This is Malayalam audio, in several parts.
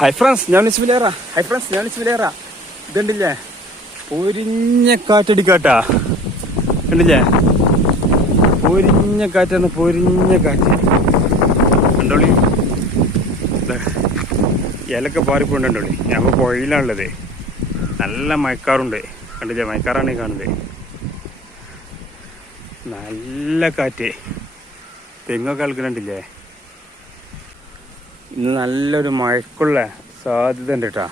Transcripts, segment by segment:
ഹൈ ഫ്രണ്ട്സ് ഞാൻ വിളിച്ചില്ലേറ ഹൈ ഫ്രണ്ട്സ് ഞാൻ വിളിച്ചില്ലേറ ഇതുണ്ടില്ലേ പൊരിഞ്ഞ കാറ്റടിക്കാട്ടാ കണ്ടില്ലേ പൊരിഞ്ഞ കാറ്റാണ് പൊരിഞ്ഞ കാറ്റ് കണ്ടോളി ഇലക്കെ പാറിപ്പോണ്ടോളി ഞാൻ ഇപ്പോൾ പുഴയിലാണുള്ളത് നല്ല മയക്കാറുണ്ട് കണ്ടില്ലേ മയക്കാറാണ് കാണുന്നത് നല്ല കാറ്റ് തെങ്ങൊക്കെ കളിക്കണില്ലേ ഇന്ന് നല്ലൊരു മഴക്കുള്ള സാധ്യത ഉണ്ട് കേട്ടാ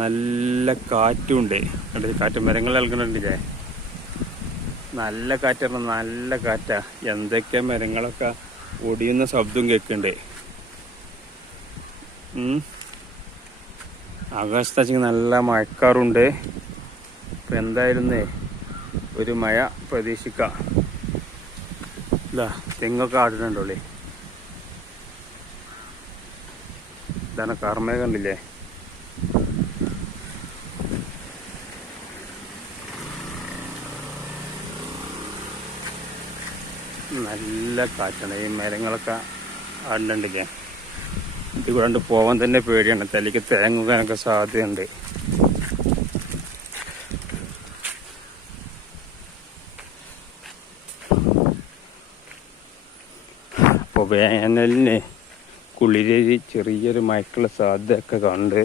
നല്ല കാറ്റും ഉണ്ട് കണ്ടില്ലേ കാറ്റ് മരങ്ങൾ കളിക്കണില്ലേ നല്ല കാറ്റാണ് നല്ല കാറ്റാ. എന്തൊക്കെ മരങ്ങളൊക്കെ ഒടിയുന്ന ശബ്ദം കേൾക്കുന്നുണ്ട്. ആകാശത്താച്ചെങ്കിൽ നല്ല മഴക്കാറുണ്ട്. ഇപ്പൊ എന്തായിരുന്നേ? ഒരു മഴ പ്രതീക്ഷിക്കാം. ഇതാ തെങ്ങൊക്കെ ആടുന്നുണ്ടോളേ ഇതാണ് കാർമേ കണ്ടില്ലേ? നല്ല കാറ്റാണ്. ഈ മരങ്ങളൊക്കെ അണ്ടണ്ടില്ലേ ഇത് കൊണ്ട് പോവാൻ തന്നെ പേടിയാണ്. തലയ്ക്ക് തേങ്ങുകാനൊക്കെ സാധ്യതയുണ്ട്. അപ്പോൾ വേനലിന് കുളിരേരി ചെറിയൊരു മയക്കുള്ള സാധ്യതയൊക്കെ കണ്ട്